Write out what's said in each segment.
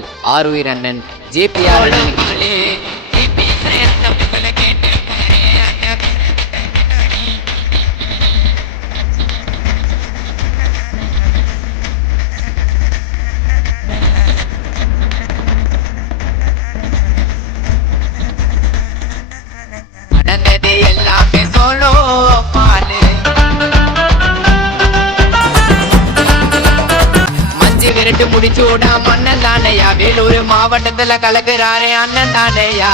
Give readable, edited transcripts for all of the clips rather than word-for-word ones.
உங்கள் ஆருயிர் அண்ணன் ஜேபிஆர் நடந்தது எல்லாமே சோலோ பாலு மஞ்சு விரட்டு முடிச்சு விடா மன்னன் தானையா வேலூர் மாவட்டத்துல கலக்குறாரே அண்ணன் தானையா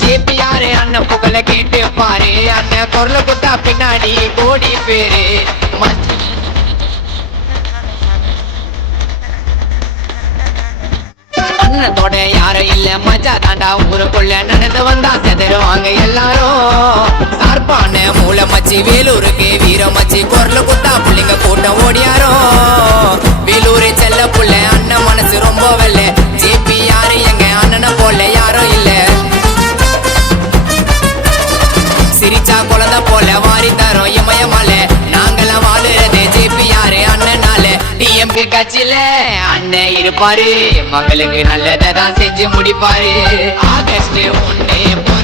ஜேபிஆர் அண்ணன் புகழ கேட்டு பாரு அண்ணன் குரல குத்தா பின்னாடி கோடி பேரு அண்ணனோட யாரும் இல்ல மஜா தாண்டா ஊருக்குள்ள நடந்து வந்தா செதருவாங்க எல்லாரும் சார்பான மூல மச்சி வேலூருக்கு வீர மச்சி குரல குத்தா புள்ளிங்க கூட்டம் ஓடியாரோ வேலூரு செல்ல புள்ள அண்ணன் மனசு ரொம்ப வெல்ல ஜேபிஆர் எங்க அண்ணனை போல யாரும் இல்ல சிரிச்சா குழந்தை போல வாரி தரோம் இமயமல நாங்கெல்லாம் வாழுறது ஜேபிஆர் அண்ணனால டிஎம்பி கட்சியில அண்ணன் இருப்பாரு மக்களுக்கு நல்லதான் செஞ்சு முடிப்பாரு ஆகஸ்ட் 1